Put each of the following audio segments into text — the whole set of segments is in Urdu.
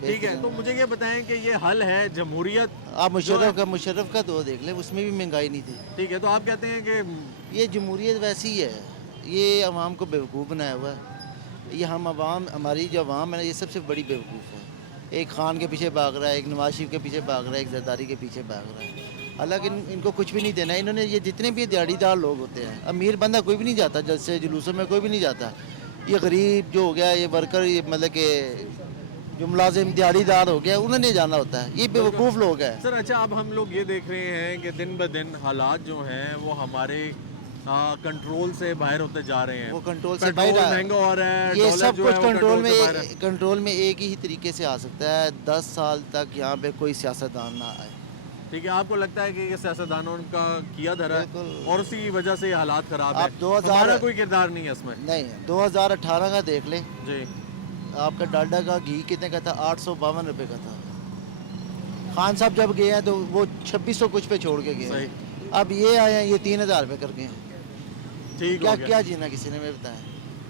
ٹھیک ہے, تو مجھے یہ بتائیں کہ یہ حل ہے جمہوریت. آپ مشرف کا دور دیکھ لیں, اس میں بھی مہنگائی نہیں تھی. ٹھیک ہے, تو آپ کہتے ہیں کہ یہ جمہوریت ویسی ہی ہے, یہ عوام کو بیوقوف بنایا ہوا ہے. یہ ہماری جو عوام ہے نا, یہ سب سے بڑی بیوقوف ہے. ایک خان کے پیچھے بھاگ رہا ہے, ایک نواز شریف کے پیچھے بھاگ رہا ہے, ایک زرداری کے پیچھے بھاگ رہا ہے. حالانکہ ان کو کچھ بھی نہیں دینا ہے. انہوں نے یہ جتنے بھی دیہڑی دار لوگ ہوتے ہیں, امیر بندہ کوئی بھی نہیں جاتا جلسے جلوسوں میں, کوئی بھی نہیں جاتا. یہ غریب جو ہو گیا, یہ ورکر, یہ مطلب کہ جو ملازم دیہڑی دار ہو گیا, انہوں نے جانا ہوتا ہے. یہ بیوقوف لوگ ہیں. سر اچھا, اب ہم لوگ یہ دیکھ رہے ہیں کہ دن بدن حالات جو ہیں وہ ہمارے کنٹرول سے باہر ہوتے جا رہے ہیں. وہ کنٹرول سے پیٹرول باہر مہنگا ہو رہا ہے, یہ ڈالر سب جو ہے کچھ وہ کنٹرول سے باہر ہے. کنٹرول میں ایک ہی طریقے سے آ سکتا ہے. 10 سال تک یہاں پہ کوئی سیاستدان نہ آئے. ٹھیک ہے, آپ کو لگتا ہے کہ یہ سیاستدانوں کا کیا دھرا ہے بالکل. اور اسی وجہ سے یہ حالات خراب آپ ہیں, 2000 ہمارا کوئی کردار نہیں ہے اس میں. نہیں, 2018 کا دیکھ لیں. جی, آپ کا ڈالڈا کا گھی کتنے کا تھا؟ 852 روپے کا تھا. خان صاحب جب گئے ہیں تو وہ 2600 کچھ پہ چھوڑ کے گئے ہیں. اب یہ آئے ہیں, یہ 3000 روپے کر گئے ہیں. ٹھیک ہو گیا. کیا جینا کسی نے, میں بتایا.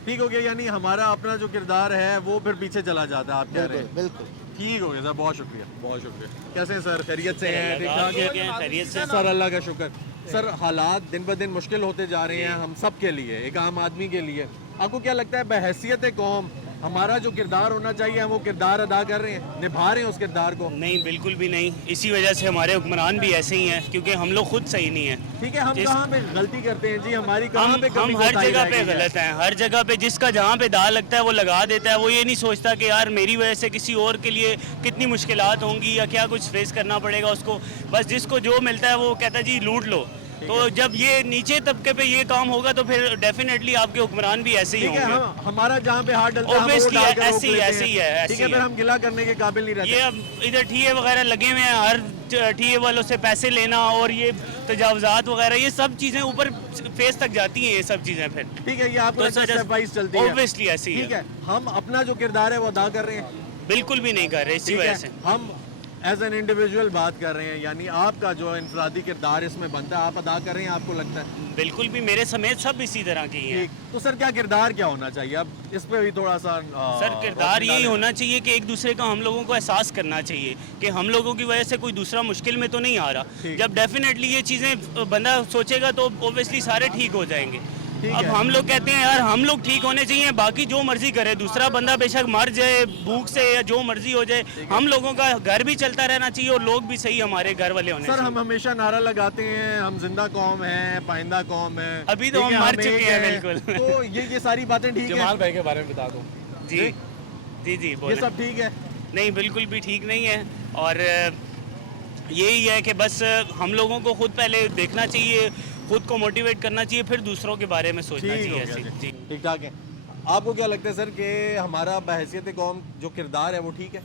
ٹھیک ہو گیا, یعنی ہمارا اپنا جو کردار ہے وہ پھر پیچھے چلا جاتا ہے, آپ کہہ رہے ہیں. بالکل. ٹھیک ہو گیا سر, بہت شکریہ, بہت شکریہ. کیسے ہیں سر, خیریت سے ہیں؟ ٹھیک ٹھاک ہے, خیریت سے. سر اللہ کا شکر. سر حالات دن بدن مشکل ہوتے جا رہے ہیں ہم سب کے لیے, ایک عام آدمی کے لیے. آپ کو کیا لگتا ہے بحیثیت قوم ہمارا جو کردار ہونا چاہیے ہم وہ کردار ادا کر رہے ہیں, نبھا رہے ہیں اس کردار کو؟ نہیں, بالکل بھی نہیں. اسی وجہ سے ہمارے حکمران بھی ایسے ہی ہیں, کیونکہ ہم لوگ خود صحیح نہیں ہیں. ٹھیک ہے, ہم کہاں پہ غلطی کرتے ہیں جی, ہماری کہاں پہ ہم ہر جگہ پہ غلط ہیں. ہر جگہ پہ جس کا جہاں پہ داغ لگتا ہے وہ لگا دیتا ہے. وہ یہ نہیں سوچتا کہ یار میری وجہ سے کسی اور کے لیے کتنی مشکلات ہوں گی یا کیا کچھ فیس کرنا پڑے گا اس کو. بس جس کو جو ملتا ہے وہ کہتا ہے جی لوٹ لو. تو جب یہ نیچے طبقے پہ یہ کام ہوگا تو پھر ڈیفینیٹلی آپ کے حکمران بھی ایسے ہی ہوں گے. ہمارا جہاں پہ ہاتھ ڈلتا ہے Obviously ایسے ہی ہے. ٹھیک ہے, پھر ہم گلا کرنے کے قابل نہیں رہتے. یہ اب ادھر ٹھیے وغیرہ لگے ہوئے ہیں, ہر ٹھیے والوں سے پیسے لینا اور یہ تجاوزات وغیرہ, یہ سب چیزیں اوپر فیس تک جاتی ہیں. یہ سب چیزیں پھر ٹھیک ہے, یہ آپ کو اسٹیپ وائز چلتی ہے. اوبویسلی ایسی ٹھیک ہے, ہم اپنا جو کردار ہے وہ ادا کر رہے ہیں. بالکل بھی نہیں کر رہے. اسی وجہ سے ہم ایز این انڈیویجول بات کر رہے ہیں, یعنی آپ کا جو انفرادی کردار اس میں بنتا ہے آپ ادا کر رہے ہیں, آپ کو لگتا ہے؟ بالکل بھی, میرے سمیت سب اسی طرح کی ہیں. تو سر کیا کردار کیا ہونا چاہیے, اب اس پہ بھی تھوڑا سا سر کردار یہی ہونا چاہیے کہ ایک دوسرے کا ہم لوگوں کو احساس کرنا چاہیے کہ ہم لوگوں کی وجہ سے کوئی دوسرا مشکل میں تو نہیں آ رہا. جب ڈیفینیٹلی یہ چیزیں بندہ سوچے گا تو اوبویسلی سارے ٹھیک ہو جائیں گے. اب ہم لوگ کہتے ہیں یار ہم لوگ ٹھیک ہونے چاہیے, باقی جو مرضی کرے, دوسرا بندہ بے شک مر جائے بھوک سے یا جو مرضی ہو جائے, ہم لوگوں کا گھر بھی چلتا رہنا چاہیے اور لوگ بھی صحیح ہمارے گھر والے ہونے چاہیے. سر ہم ہمیشہ نعرہ لگاتے ہیں ہم زندہ قوم ہیں, پائندہ قوم ہے, ابھی تو ہم مر چکے ہیں. بالکل, تو یہ ساری باتیں ٹھیک ہیں. جمال بھائی کے بارے میں بتا دوں. جی جی جی, یہ سب ٹھیک ہے؟ نہیں, بالکل بھی ٹھیک نہیں ہے. اور یہی ہے کہ بس ہم لوگوں کو خود پہلے دیکھنا چاہیے, خود کو موٹیویٹ کرنا چاہیے, پھر دوسروں کے بارے میں سوچنا چاہیے. جی ٹھیک ٹھاک ہے. آپ کو کیا لگتا ہے سر کہ ہمارا بحیثیت قوم جو کردار ہے وہ ٹھیک ہے؟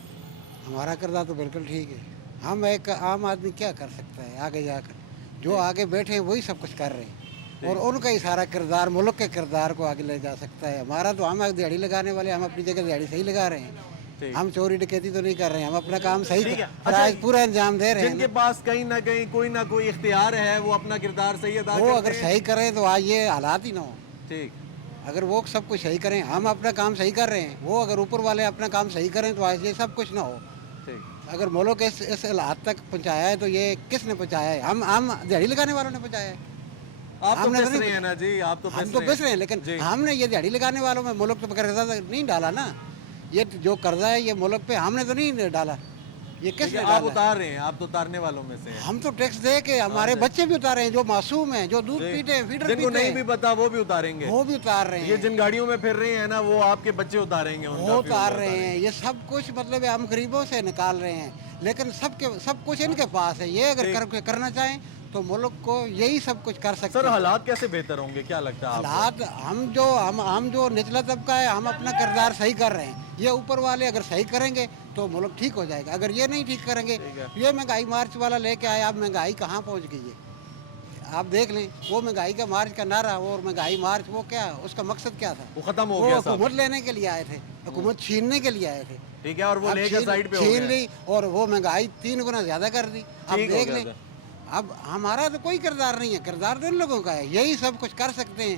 ہمارا کردار تو بالکل ٹھیک ہے. ہم ایک عام آدمی کیا کر سکتا ہے آگے جا کر, جو آگے بیٹھے ہیں وہی سب کچھ کر رہے ہیں, اور ان کا ہی سارا کردار ملک کے کردار کو آگے لے جا سکتا ہے. ہمارا تو ہم دیہڑی لگانے والے, ہم اپنی جگہ دیہڑی صحیح لگا رہے ہیں. ہم چوری ڈکیتی تو نہیں کر رہے ہیں, ہم اپنا کام صحیح پورا انجام دے رہے ہیں. جن کے پاس کہیں نہ کہیں کوئی نہ کوئی اختیار ہے وہ اپنا کردار صحیح ادا کرتے ہیں. وہ اگر صحیح کریں تو آج یہ حالات ہی نہ ہو. ٹھیک, اگر وہ سب کچھ صحیح کریں, ہم اپنا کام صحیح کر رہے ہیں, وہ اگر اوپر والے اپنا کام صحیح کریں تو آج یہ سب کچھ نہ ہو. اگر ملک اس حالات تک پہنچایا ہے تو یہ کس نے پہنچایا ہے؟ ہم دیہڑی لگانے والوں نے پہنچایا ہے. آپ تو پس رہے ہیں نا جی, آپ تو ہم تو پس رہے ہیں, لیکن ہم نے یہ دیہڑی لگانے والوں میں ملک پہ قرضہ نہیں ڈالا نا. یہ جو قرضہ ہے یہ ملک پہ ہم نے تو نہیں ڈالا, یہ کس نے ڈالا؟ آپ اتار رہے ہیں, آپ تو اتارنے والوں میں سے ہیں. ہم تو ٹیکس دے کے ہمارے بچے بھی اتار رہے ہیں, جو معصوم ہیں, جو دودھ پیتے ہیں, فیڈر جن کو پیتے نہیں ہیں, بھی پتا وہ بھی اتاریں گے. وہ بھی اتار رہے ہیں. یہ جن گاڑیوں میں پھر رہے ہیں نا وہ آپ کے بچے اتاریں گے, وہ اتار رہے ہیں. یہ سب کچھ مطلب ہم غریبوں سے نکال رہے ہیں, لیکن سب کچھ ان کے پاس ہے. یہ اگر کرنا چاہیں تو ملک کو یہی سب کچھ کر سکتے ہیں. سر حالات کیسے بہتر ہوں گے, کیا لگتا ہے حالات ہم جو نچلا طبقہ ہے ہم اپنا کردار صحیح کر رہے ہیں. یہ اوپر والے اگر صحیح کریں گے تو ملک ٹھیک ہو جائے گا. اگر یہ نہیں ٹھیک کریں گے, یہ مہنگائی مارچ والا لے کے آیا, اب مہنگائی کہاں پہنچ گئی ہے آپ دیکھ لیں. وہ مہنگائی کا مارچ کا نعرہ اور مہنگائی مارچ وہ کیا, اس کا مقصد کیا تھا؟ وہ ختم ہو گیا. حکومت لینے کے لیے آئے تھے, حکومت چھیننے کے لیے آئے تھے. ٹھیک ہے, اور وہ لے کے سائڈ پہ چھین لی اور وہ مہنگائی 3 گنا زیادہ کر دی. اب دیکھ لیں, اب ہمارا تو کوئی کردار نہیں ہے, کردار تو ان لوگوں کا ہے. یہی سب کچھ کر سکتے ہیں,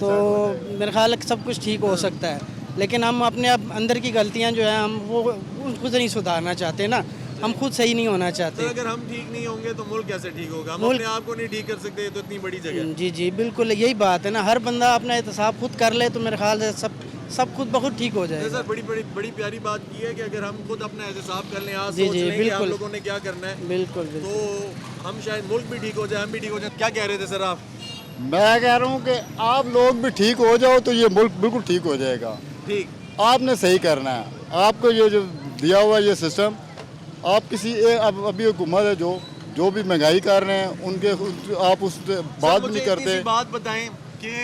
تو میرے خیال ہے سب کچھ ٹھیک ہو سکتا ہے. لیکن ہم اپنے اندر کی غلطیاں جو ہیں ہم وہ خود نہیں سدھارنا چاہتے نا, ہم خود صحیح نہیں ہونا چاہتے. اگر ہم ٹھیک نہیں ہوں گے تو ملک کیسے ٹھیک ہوگا؟ ہم اپنے آپ کو نہیں ٹھیک کر سکتے, یہ تو اتنی بڑی جگہ ہے. جی جی بالکل یہی بات ہے نا, ہر بندہ اپنا احتساب خود کر لے تو میرے خیال سے سب خود بخود ٹھیک ہو جائے گا. سر بڑی پیاری بات کی ہے کہ اگر ہم خود اپنا احتساب کر لیں, آج جی سوچ جی لیں کہ ہم بالکل لوگوں نے کیا کرنا ہے, بالکل تو ہم شاید ملک بھی ٹھیک ہو جائے, ہم بھی ٹھیک ہو جائیں. کیا کہہ رہے تھے سر آپ؟ میں کہہ رہا ہوں کہ آپ لوگ بھی ٹھیک ہو جاؤ تو یہ ملک بالکل ٹھیک ہو جائے گا. ٹھیک آپ نے صحیح کرنا ہے. آپ کو یہ جو دیا ہوا یہ سسٹم, آپ کسی ابھی حکومت ہے جو بھی مہنگائی کر رہے ہیں ان کے آپ اس بات نہیں کرتے. بات بتائیں کہ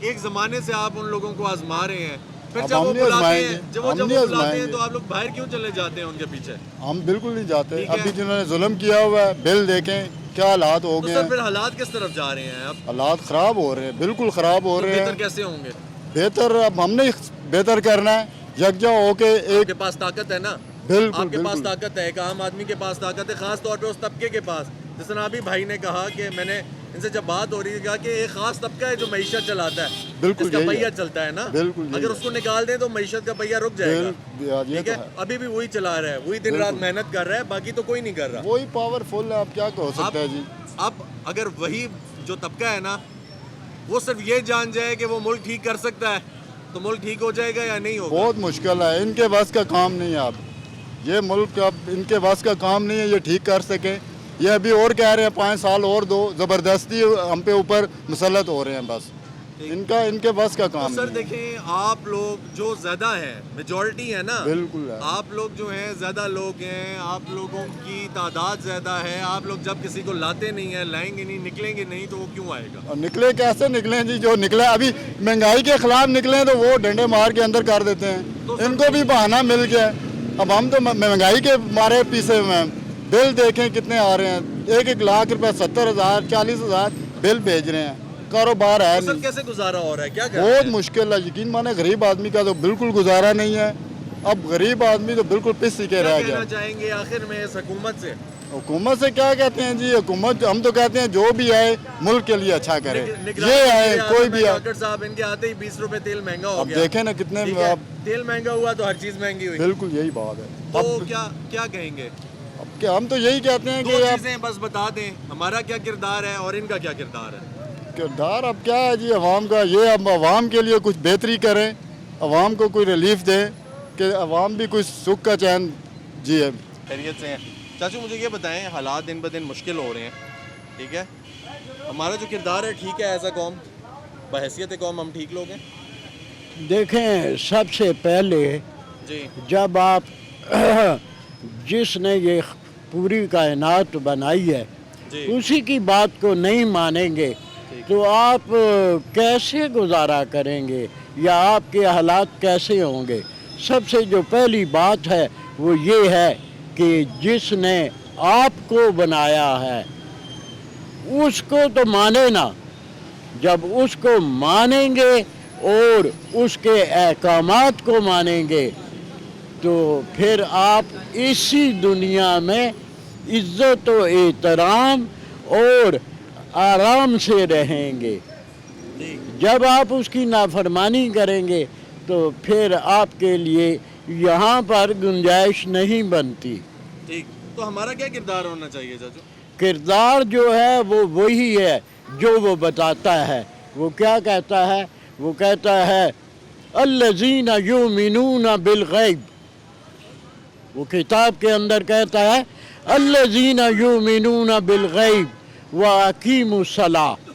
ایک زمانے سے آپ ان لوگوں کو آزما رہے ہیں, پھر اب جب ہم وہ نہیں بلاتے آزمائیں ہیں, گے, جب وہ ہم نہیں بلاتے آزمائیں ہیں گے. تو آپ لوگ باہر کیوں چلے جاتے ہیں ان کے پیچھے؟ ہم بالکل نہیں جاتے. ٹھیک ہے. ابھی جنہوں نے ظلم کیا ہوا ہے بل دیکھیں کیا حالات ہو تو گئے سر ہیں. پھر حالات کس طرف جا رہے ہیں اب؟ حالات خراب ہو رہے ہیں, بالکل خراب ہو تو رہے بہتر ہیں. کیسے ہوں گے؟ بہتر اب ہم نے بہتر کرنا ہے, یکجا ہو کے آپ ایک. کے پاس طاقت ہے نا, بالکل آپ کے پاس بالکل طاقت ہے, ایک عام آدمی کے پاس طاقت ہے, خاص طور پہ اس طبقے کے پاس. جس طرح ابھی بھائی نے کہا کہ میں نے ان سے جب بات ہو رہی ہے کہا کہ ایک خاص طبقہ ہے جو معیشت چلاتا ہے, بالکل جس کا یہی ہے. پہیہ چلتا ہے نا, بالکل یہی اگر ہے. اس کو نکال دیں تو معیشت کا پہیہ رک جائے گا. یہ ٹھیک تو ہے, ہے. ابھی بھی وہی چلا رہا ہے, وہی دن رات محنت کر رہا ہے, باقی تو کوئی نہیں کر رہا. وہی پاورفل ہے, اب کیا ہو سکتا ہے جی. اب اگر وہی جو طبقہ ہے نا وہ صرف یہ جان جائے کہ وہ ملک ٹھیک کر سکتا ہے تو ملک ٹھیک ہو جائے گا یا نہیں ہوگا؟ بہت مشکل ہے, ان کے بس کا کام نہیں ہے. اب یہ ملک اب ان کے بس کا کام نہیں ہے یہ ٹھیک کر سکیں. یہ ابھی اور کہہ رہے ہیں 5 سال اور دو, زبردستی ہم پہ اوپر مسلط ہو رہے ہیں. بس ان کے بس کا کام سر نہیں ہے. دیکھیں آپ لوگ جو زیادہ ہیں, میجورٹی ہے نا, بالکل ہے. آپ لوگ جو ہیں زیادہ لوگ ہیں, آپ لوگوں کی تعداد زیادہ ہے. آپ لوگ جب کسی کو لاتے نہیں ہیں, لائیں گے نہیں, نکلیں گے نہیں, تو وہ کیوں آئے گا؟ اور نکلے کیسے نکلیں جی؟ جو نکلے ابھی مہنگائی کے خلاف نکلیں تو وہ ڈنڈے مار کے اندر کر دیتے ہیں. ان کو بھی بہانہ مل گیا. اب ہم تو مہنگائی کے مارے پیسے ہوئے ہیں. بل دیکھیں کتنے آ رہے ہیں, 1 لاکھ روپے 70,000 40,000 بل بھیج رہے ہیں. کاروبار ہے سر نہیں. کیسے گزارا ہو رہا ہے, کیا کر رہے بہت ہیں؟ مشکل ہے. یقین مانے غریب آدمی کا تو بالکل گزارا نہیں ہے. اب غریب آدمی تو بالکل پس کے کیا رہ گیا. کہنا چاہیں گے آخر میں اس حکومت سے؟ حکومت سے کیا کہتے ہیں جی؟ حکومت ہم تو کہتے ہیں جو بھی آئے ملک کے لیے اچھا کرے. یہ آئے کوئی بھی آئے. ڈاکٹر صاحب ان کے آتے ہی 20 روپے تیل مہنگا ہو اب گیا. دیکھیں نا کتنے تیل مہنگا ہوا تو ہر چیز مہنگی ہوئی. بالکل یہی بات ہے. تو کیا کہیں گے؟ اب کیا ہم تو یہی کہتے ہیں 2 کہ چیزیں بس بتا دیں, ہمارا کیا کردار ہے اور ان کا کیا کردار ہے. کردار اب کیا ہے جی عوام کا, یہ اب عوام کے لیے کچھ بہتری کریں, عوام کو کوئی ریلیف دیں کہ عوام بھی کچھ سکھ کا چین جیے. خیریت سے ہیں چاچو؟ مجھے یہ بتائیں, حالات دن بدن مشکل ہو رہے ہیں, ٹھیک ہے, ہمارا جو کردار ہے ٹھیک ہے ایز اے قوم, بحیثیت قوم ہم ٹھیک لوگ ہیں؟ دیکھیں سب سے پہلے جی جب آپ جس نے یہ پوری کائنات بنائی ہے جی اسی کی بات کو نہیں مانیں گے تو آپ کیسے گزارا کریں گے یا آپ کے حالات کیسے ہوں گے؟ سب سے جو پہلی بات ہے وہ یہ ہے کہ جس نے آپ کو بنایا ہے اس کو تو مانے نا. جب اس کو مانیں گے اور اس کے احکامات کو مانیں گے تو پھر آپ اسی دنیا میں عزت و احترام اور آرام سے رہیں گے. جب آپ اس کی نافرمانی کریں گے تو پھر آپ کے لیے یہاں پر گنجائش نہیں بنتی. ٹھیک, تو ہمارا کیا کردار ہونا چاہیے چاچو؟ کردار جو ہے وہ وہی ہے جو وہ بتاتا ہے. وہ کیا کہتا ہے؟ وہ کہتا ہے الذین یؤمنون بالغیب. وہ کتاب کے اندر کہتا ہے الذین یؤمنون بالغیب واقیموا الصلاۃ.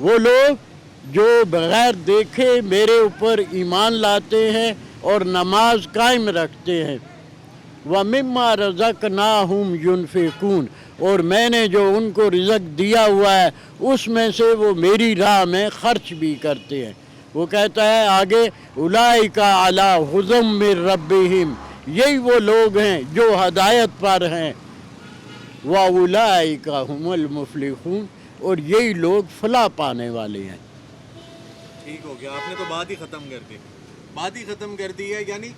وہ لوگ جو بغیر دیکھے میرے اوپر ایمان لاتے ہیں اور نماز قائم رکھتے ہیں. وَمِمَّا رَزَقْنَاهُمْ يُنْفِقُونَ. اور میں نے جو ان کو رزق دیا ہوا ہے اس میں سے وہ میری راہ میں خرچ بھی کرتے ہیں. وہ کہتا ہے آگے اولئک علی ھدی من ربہم. یہی وہ لوگ ہیں جو ہدایت پر ہیں. وَأُولَئِكَ هُمُ الْمُفْلِحُونَ. اور یہی لوگ فلاح پانے والے ہیں. ٹھیک ہو گیا, آپ نے تو بات ہی ختم کر دی ہے. یعنی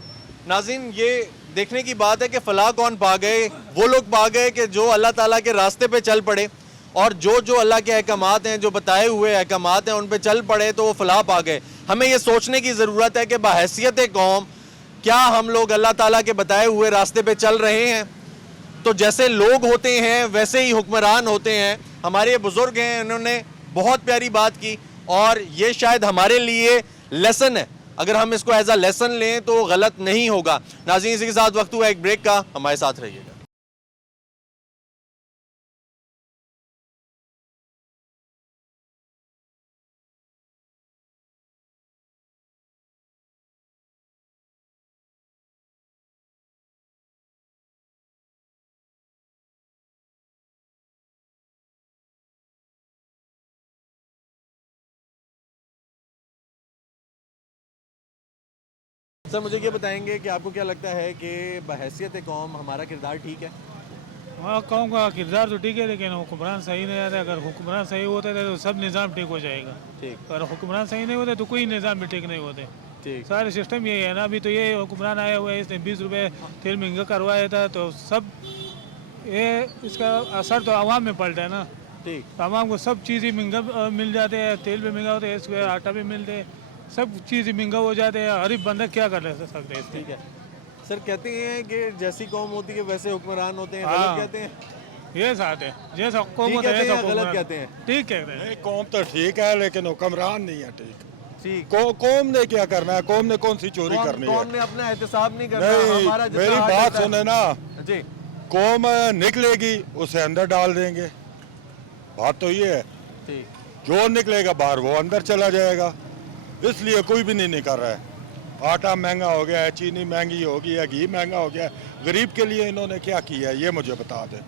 ناظرین یہ دیکھنے کی بات ہے کہ فلاح کون پا گئے؟ وہ لوگ پا گئے کہ جو اللہ تعالیٰ کے راستے پہ چل پڑے اور جو اللہ کے احکامات ہیں, جو بتائے ہوئے احکامات ہیں, ان پہ چل پڑے تو وہ فلاح پا گئے. ہمیں یہ سوچنے کی ضرورت ہے کہ بحیثیت قوم کیا ہم لوگ اللہ تعالیٰ کے بتائے ہوئے راستے پہ چل رہے ہیں؟ تو جیسے لوگ ہوتے ہیں ویسے ہی حکمران ہوتے ہیں. ہمارے یہ بزرگ ہیں, انہوں نے بہت پیاری بات کی, اور یہ شاید ہمارے لیے لیسن ہے. اگر ہم اس کو ایز اے لیسن لیں تو غلط نہیں ہوگا. ناظرین, اسی کے ساتھ وقت ہوا ایک بریک کا, ہمارے ساتھ رہیے گا. سر مجھے یہ بتائیں گے کہ آپ کو کیا لگتا ہے کہ بحیثیت قوم ہمارا کردار ٹھیک ہے؟ ہاں, قوم کا کردار تو ٹھیک ہے, لیکن حکمران صحیح نہیں آتا. اگر حکمران صحیح ہوتے تھے تو سب نظام ٹھیک ہو جائے گا. ٹھیک. اگر حکمران صحیح نہیں ہوتے تو کوئی نظام بھی ٹھیک نہیں ہوتے. ٹھیک. سارے سسٹم یہی ہے نا. ابھی تو یہ حکمران آیا ہوا ہے, اس نے 20 روپے تیل مہنگا کروایا تھا, تو سب یہ اس کا اثر تو عوام میں پڑتا ہے نا. ٹھیک. عوام کو سب چیزیں مہنگا مل جاتے ہیں, تیل بھی مہنگا ہوتا ہے, اس کے آٹا بھی ملتے, سب چیزیں مہنگا ہو جاتے ہیں. غریب بندہ کیا کر سکتے ہیں. ٹھیک ہے. سر کہتے ہیں کہ جیسی قوم ہوتی ہے ویسے حکمران ہوتے ہیں, غلط کہتے ہیں؟ یہ ساتھ ہے, جیسا قوم ہوتا ہے ایسا غلط کہتے ہیں. ٹھیک کہتے ہیں. قوم تو ٹھیک ہے لیکن حکمران نہیں ہے ٹھیک. ٹھیک. قوم نے کیا کرنا ہے؟ قوم نے کون سی چوری کرنی ہے؟ قوم نے اپنا احتساب نہیں کرنا. ہمارا نہیں, میری بات سنیں نا. جی. قوم نکلے گی اسے اندر ڈال دیں گے. بات تو یہ ہے. ٹھیک. جو نکلے گا باہر وہ اندر چلا جائے گا. اس لیے کوئی بھی نہیں کر رہا ہے. آٹا مہنگا ہو گیا ہے, چینی مہنگی ہو گئی ہے, گھی مہنگا ہو گیا ہے. غریب کے لیے انہوں نے کیا کیا ہے یہ مجھے بتا دیں.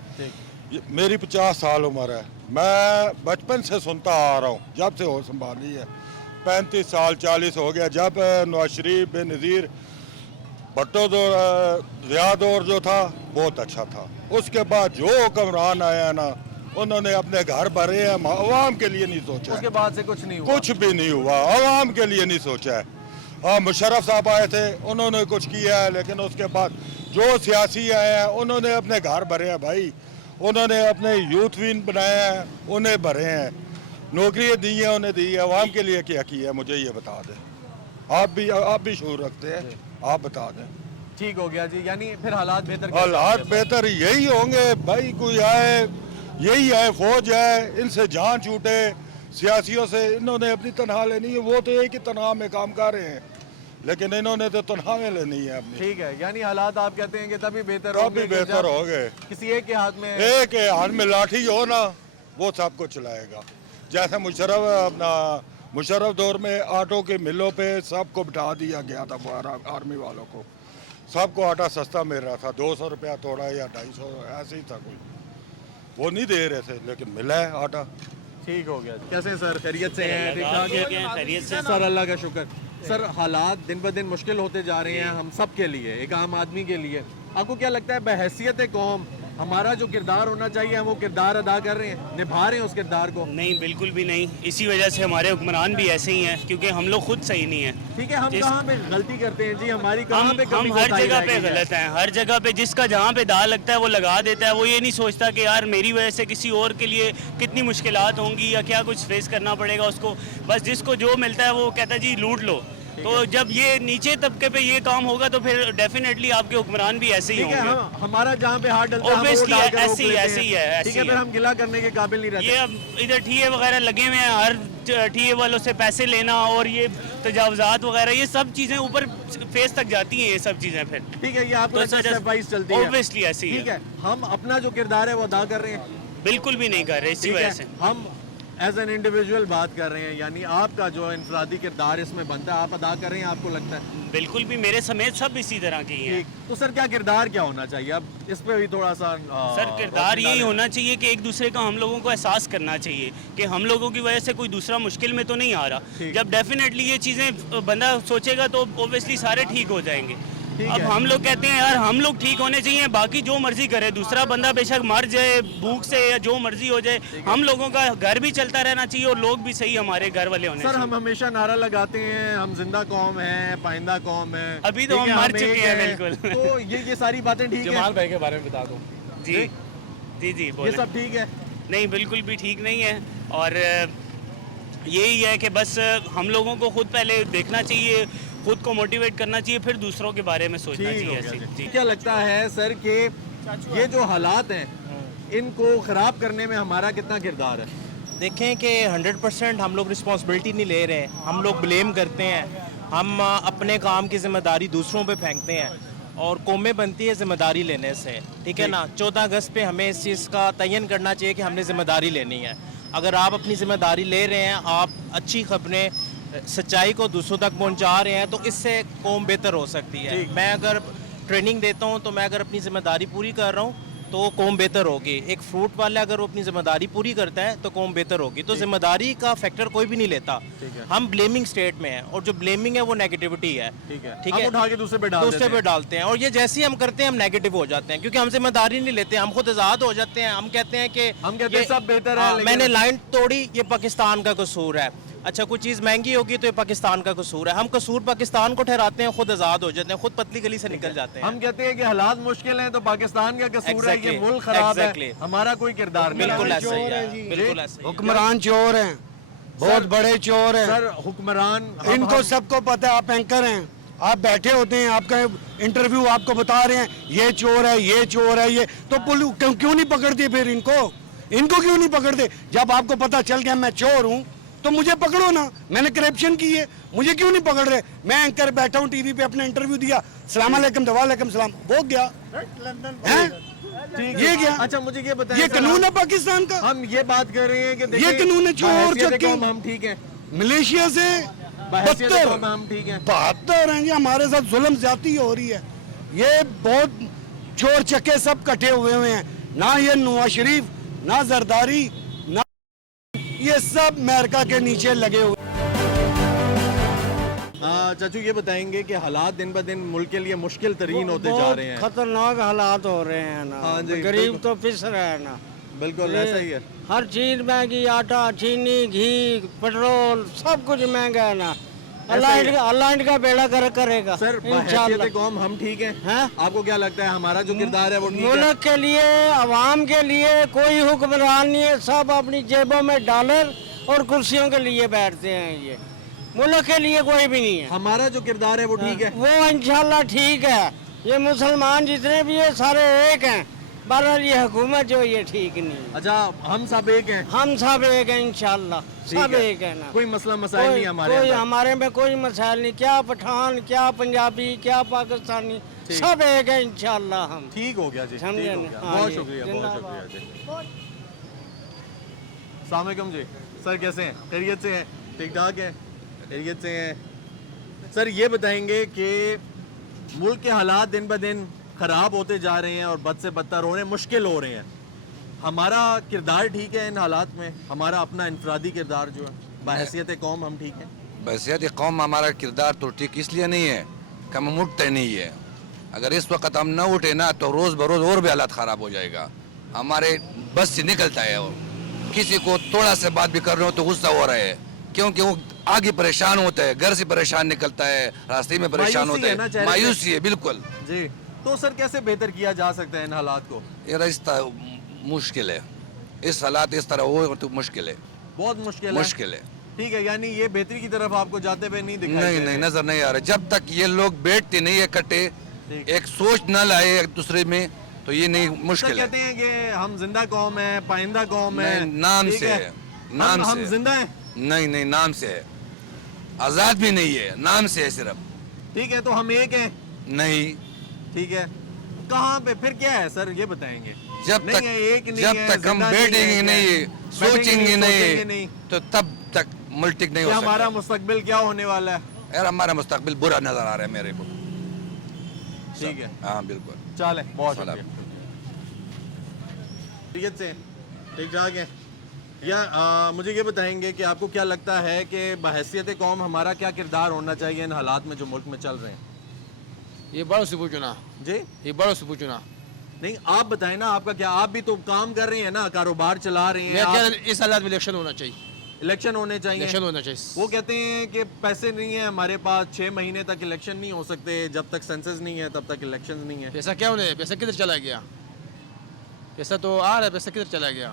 میری 50 سال عمر ہے, میں بچپن سے سنتا آ رہا ہوں, جب سے ہو سنبھالی ہے. 35 سال 40 ہو گیا. جب نواز شریف, بے نظیر بھٹو دور, ضیاء دور جو تھا بہت اچھا تھا. اس کے بعد جو حکمران آیا نا انہوں نے اپنے گھر بھرے ہیں, عوام کے لیے نہیں سوچا. اس کے بعد سے کچھ نہیں ہوا. کچھ بھی نہیں ہوا, عوام کے لیے نہیں سوچا ہے. ہاں, مشرف صاحب آئے تھے, انہوں نے کچھ کیا ہے, لیکن اس کے بعد جو سیاسی آئے ہیں انہوں نے اپنے گھر بھرے ہیں بھائی. انہوں نے اپنے یوتھ وین بنایا ہے, انہیں بھرے ہیں. نوکریاں دی ہیں انہیں دی ہے. عوام کے لیے کیا کیا ہے مجھے یہ بتا دیں. آپ بھی شعور رکھتے ہیں, آپ بتا دیں. ٹھیک ہو گیا جی. یعنی پھر حالات بہتر, حالات بہتر یہی ہوں گے بھائی. کوئی آئے, یہی ہے, فوج ہے, ان سے جان چھوٹے سیاسیوں سے. انہوں نے اپنی تنخواہ لینی ہے, وہ تو ایک ہی تنخواہ میں کام کر رہے ہیں, لیکن انہوں نے تو تنخواہیں لینی ہے اپنی. ٹھیک ہے. یعنی حالات آپ کہتے ہیں کہ تبھی بہتر ہو گئے. کسی ایک کے ہاتھ میں, ایک کے ہاتھ میں لاٹھی ہو نا, وہ سب کو چلائے گا. جیسے مشرف دور میں آٹو کے ملوں پہ سب کو بٹھا دیا گیا تھا, آرمی والوں کو. سب کو آٹا سستا مل رہا تھا, 200 روپیہ تھوڑا یا 250, ایسے ہی تھا. کوئی وہ نہیں دے رہے تھے, لیکن ملا ہے آٹا. ٹھیک ہو گیا. کیسے سر, خیریت سے ہیں؟ خیریت سے سر, اللہ کا شکر. سر, حالات دن بہ دن مشکل ہوتے جا رہے ہیں ہم سب کے لیے, ایک عام آدمی کے لیے. آپ کو کیا لگتا ہے بحیثیت قوم ہمارا جو کردار ہونا چاہیے ہم وہ کردار ادا کر رہے ہیں, نبھا رہے ہیں اس کردار کو؟ نہیں, بالکل بھی نہیں. اسی وجہ سے ہمارے حکمران بھی ایسے ہی ہیں, کیونکہ ہم لوگ خود صحیح نہیں ہیں. ٹھیک ہے. ہم کہاں پہ غلطی کرتے ہیں جی؟ ہماری کہاں پہ ہم ہر جگہ پہ غلط ہیں. ہر جگہ پہ جس کا جہاں پہ داغ لگتا ہے وہ لگا دیتا ہے. وہ یہ نہیں سوچتا کہ یار میری وجہ سے کسی اور کے لیے کتنی مشکلات ہوں گی یا کیا کچھ فیس کرنا پڑے گا اس کو. بس جس کو جو ملتا ہے وہ کہتا ہے جی لوٹ لو. تو جب یہ نیچے طبقے پہ یہ کام ہوگا تو پھر ڈیفینیٹلی آپ کے حکمران بھی ایسے ہی ہوں گے. ہمارا جہاں پہ ہاتھ ڈلتا ہے ایسے ہی ہے. ٹھیک ہے, پھر ہم گلا کرنے کے قابل نہیں رہتے. یہ اب ادھر ٹھیے وغیرہ لگے ہوئے ہیں, ہر ٹھیے والوں سے پیسے لینا اور یہ تجاوزات وغیرہ, یہ سب چیزیں اوپر فیس تک جاتی ہیں. یہ سب چیزیں پھر ٹھیک ہے, یہ آپ کو اسٹیپ وائز چلتی ہے. اوبویسلی ایسے ہی ہے. ہم اپنا جو کردار ہے وہ ادا کر رہے ہیں؟ بالکل بھی نہیں کر رہے. اسی وجہ سے ہم ایز این انڈیویجول بات کر رہے ہیں, یعنی آپ کا جو انفرادی کردار اس میں بنتا ہے آپ ادا کر رہے ہیں, آپ کو لگتا ہے؟ بالکل بھی, میرے سمیت سب اسی طرح کی ہیں. تو سر کیا کردار کیا ہونا چاہیے اب اس پہ بھی تھوڑا سا؟ سر, کردار یہی ہونا چاہیے کہ ایک دوسرے کا ہم لوگوں کو احساس کرنا چاہیے کہ ہم لوگوں کی وجہ سے کوئی دوسرا مشکل میں تو نہیں آ رہا. جب ڈیفینیٹلی یہ چیزیں بندہ سوچے گا تو اوبویسلی سارے ٹھیک ہو جائیں گے. اب ہم لوگ کہتے ہیں یار ہم لوگ ٹھیک ہونے چاہیے, باقی جو مرضی کرے, دوسرا بندہ بے شک مر جائے بھوک سے یا جو مرضی ہو جائے, ہم لوگوں کا گھر بھی چلتا رہنا چاہیے اور لوگ بھی صحیح ہمارے گھر والے ہونے چاہیے. سر, ہم ہمیشہ نعرہ لگاتے ہیں ہم زندہ قوم ہیں, پائندہ قوم ہے. ابھی تو ہم مر چکے ہیں بالکل. تو یہ ساری باتیں ٹھیک ہیں؟ جمال بھائی کے بارے میں بتا دوں. جی, یہ سب ٹھیک ہے. نہیں بالکل بھی ٹھیک نہیں ہے، اور یہی ہے کہ بس ہم لوگوں کو خود پہلے دیکھنا چاہیے، خود کو موٹیویٹ کرنا چاہیے، پھر دوسروں کے بارے میں سوچنا چاہیے. جی کیا لگتا ہے سر کہ یہ جو حالات ہیں ان کو خراب کرنے میں ہمارا کتنا کردار ہے؟ دیکھیں کہ 100% ہم لوگ رسپانسبلٹی نہیں لے رہے، ہم لوگ بلیم کرتے ہیں، ہم اپنے کام کی ذمہ داری دوسروں پہ پھینکتے ہیں، اور قومیں بنتی ہے ذمہ داری لینے سے، ٹھیک ہے نا. 14 اگست پہ ہمیں اس چیز کا تعین کرنا چاہیے کہ ہم نے ذمہ داری لینی ہے. اگر آپ اپنی ذمہ داری لے رہے ہیں، آپ اچھی خبریں سچائی کو دوسروں تک پہنچا رہے ہیں، تو اس سے قوم بہتر ہو سکتی ہے. میں اگر ٹریننگ دیتا ہوں تو میں اگر اپنی ذمہ داری پوری کر رہا ہوں تو قوم بہتر ہوگی. ایک فروٹ والا اگر وہ اپنی ذمہ داری پوری کرتا ہے تو قوم بہتر ہوگی. تو ذمہ داری کا فیکٹر کوئی بھی نہیں لیتا. ہم بلیمنگ سٹیٹ میں ہیں، اور جو بلیمنگ ہے وہ نیگیٹیوٹی ہے، ٹھیک ہے، اٹھا کے دوسرے پہ ڈالتے ہیں، اور یہ جیسے ہی ہم کرتے ہیں ہم نیگیٹو ہو جاتے ہیں، کیونکہ ہم ذمہ داری نہیں لیتے، ہم خود آزاد ہو جاتے ہیں. ہم کہتے ہیں کہ سب بہتر ہے، میں نے لائن توڑی، یہ پاکستان کا قصور ہے. اچھا کوئی چیز مہنگی ہوگی تو یہ پاکستان کا قصور ہے. ہم قصور پاکستان کو ٹھہراتے ہیں، خود آزاد ہو جاتے ہیں، خود پتلی گلی سے نکل جاتے ہیں. ہم کہتے ہیں کہ حالات مشکل ہیں تو پاکستان کا قصور ہے، یہ ملک خراب ہے، ہمارا کوئی کردار نہیں. بالکل ایسا ہی ہے، بالکل ایسا ہی ہے. حکمران چور ہیں، بہت بڑے چور ہیں سر. حکمران ان کو سب کو پتہ ہے. آپ اینکر ہیں، آپ بیٹھے ہوتے ہیں، آپ کا انٹرویو آپ کو بتا رہے ہیں یہ چور ہے، یہ چور ہے، یہ تو کیوں نہیں پکڑتے پھر ان کو کیوں نہیں پکڑتے؟ جب آپ کو پتہ چل گیا میں چور ہوں تو مجھے پکڑو نا، میں نے کرپشن کی ہے، مجھے کیوں نہیں پکڑ رہے؟ میں اینکر بیٹھا ہوں ٹی وی پہ، اپنا انٹرویو دیا، السلام علیکم، وعلیکم السلام، وہ گیا. یہ کیا؟ اچھا مجھے یہ بتائیں، یہ قانون ہے پاکستان کا. ہم یہ بات کر رہے ہیں کہ یہ قانون ہے چور چکے ہم ٹھیک ہیں، ملیشیا سے 72 ہم ٹھیک ہیں، 72 ہیں جی. ہمارے ساتھ ظلم زیادتی ہو رہی ہے. یہ بہت چور چکے سب کٹھے ہوئے ہیں، نہ یہ نواز شریف، نہ زرداری، نہ یہ سب امریکہ کے نیچے لگے ہوئے. چاچو یہ بتائیں گے کہ حالات دن بہ دن ملک کے لیے مشکل ترین ہوتے جا رہے ہیں، خطرناک حالات ہو رہے ہیں نا. غریب تو پس رہا ہے نا. بالکل ایسا ہی ہے. ہر چیز مہنگی، آٹا، چینی، گھی، پیٹرول، سب کچھ مہنگا ہے نا. اللہ ان کا بیڑا کرے گا. سر بحیثیت قوم ہم ٹھیک ہیں؟ آپ کو کیا لگتا ہے ہمارا جو کردار ہے وہ ٹھیک ہے؟ ملک کے لیے، عوام کے لیے کوئی حکمران نہیں ہے، سب اپنی جیبوں میں ڈالر اور کرسیوں کے لیے بیٹھتے ہیں. یہ ملک کے لیے کوئی بھی نہیں ہے. ہمارا جو کردار ہے وہ ٹھیک ہے؟ وہ انشاءاللہ ٹھیک ہے. یہ مسلمان جتنے بھی ہیں سارے ایک ہیں، بہرحال یہ حکومت جو یہ ٹھیک نہیں. اچھا ہم سب ایک ہیں؟ ہم سب ایک ہیں انشاءاللہ، سب ایک ہیں نا. کوئی مسئلہ مسائل نہیں ہمارے ہمارے میں کوئی مسائل نہیں. کیا پٹھان، کیا پنجابی، کیا پاکستانی، سب ایک ہیں انشاءاللہ. ہم ٹھیک ہو گیا جی، بہت شکریہ، بہت شکریہ جی. السلام علیکم جی. سر کیسے ہیں؟ خیریت سے ہیں؟ ٹھیک ٹھاک ہیں؟ خیریت سے ہیں. سر یہ بتائیں گے کہ ملک کے حالات دن بہ دن خراب ہوتے جا رہے ہیں اور بد سے بدتر ہو رہے ہیں، مشکل ہو رہے ہیں. ہمارا کردار ٹھیک ہے ان حالات میں؟ ہمارا اپنا انفرادی کردار جو ہے بحیثیت قوم ہم ٹھیک ہیں؟ بحیثیت قوم ہمارا کردار تو ٹھیک اس لیے نہیں ہے کہ ہم اٹھتے نہیں ہے. اگر اس وقت ہم نہ اٹھے نا تو روز بروز اور بھی حالات خراب ہو جائے گا. ہمارے بس سے نکلتا ہے، اور کسی کو تھوڑا سے بات بھی کر رہے ہو تو غصہ ہو رہا ہے، کیونکہ وہ آگے پریشان ہوتا ہے، گھر سے پریشان نکلتا ہے، راستے میں پریشان ہوتا ہے، مایوسی ہے. بالکل جی. تو سر کیسے بہتر کیا جا سکتا ہے ان حالات کو؟ یہ رشتہ مشکل ہے، اس حالات اس طرح ہو تو مشکل ہے، بہت مشکل ہے. ٹھیک ہے، یعنی یہ بہتری کی طرف آپ کو جاتے ہوئے نہیں دکھائی؟ نہیں نظر نہیں آ رہا. جب تک یہ لوگ بیٹھتے نہیں اکٹھے، ایک سوچ نہ لائے ایک دوسرے میں، تو یہ نہیں مشکل ہے. کہتے ہیں کہ ہم زندہ قوم ہے، پائندہ قوم ہے. نام سے ہے، نام سے. ہم زندہ ہیں؟ نہیں نام سے ہے. آزاد بھی نہیں ہے، نام سے ہے صرف. ٹھیک ہے، تو ہم ایک ہیں؟ نہیں. ٹھیک ہے، کہاں پہ پھر کیا ہے سر یہ بتائیں گے؟ جب تک ہم بیٹھیں گے نہیں، سوچیں گے نہیں، تو تب تک ملک نہیں ہو سکتا. ہمارا مستقبل کیا ہونے والا ہے؟ یار ہمارا مستقبل برا نظر آ رہا ہے میرے کو. ٹھیک ہے، ہاں بالکل. چلیں بہت شکریہ. سے ٹھیک ٹھاک ہے. یا مجھے یہ بتائیں گے کہ آپ کو کیا لگتا ہے کہ بحیثیت قوم ہمارا کیا کردار ہونا چاہیے ان حالات میں جو ملک میں چل رہے ہیں؟ یہ بڑوں سے پوچھنا. جی یہ بڑوں سے پوچھنا. نہیں آپ بتائیں نا، آپ کا کیا، آپ بھی تو کام کر رہے ہیں نا، کاروبار چلا رہے ہیں. اس حالات میں الیکشن ہونا چاہیے. الیکشن ہونے چاہیے. الیکشن ہونا چاہیے. وہ کہتے ہیں کہ پیسے نہیں ہیں ہمارے پاس، 6 مہینے تک الیکشن نہیں ہو سکتے، جب تک سینسس نہیں ہے تب تک الیکشن نہیں ہے. پیسہ کیا ہونے؟ پیسہ کدھر چلا گیا؟ پیسہ تو آ رہا ہے، پیسہ کدھر چلا گیا؟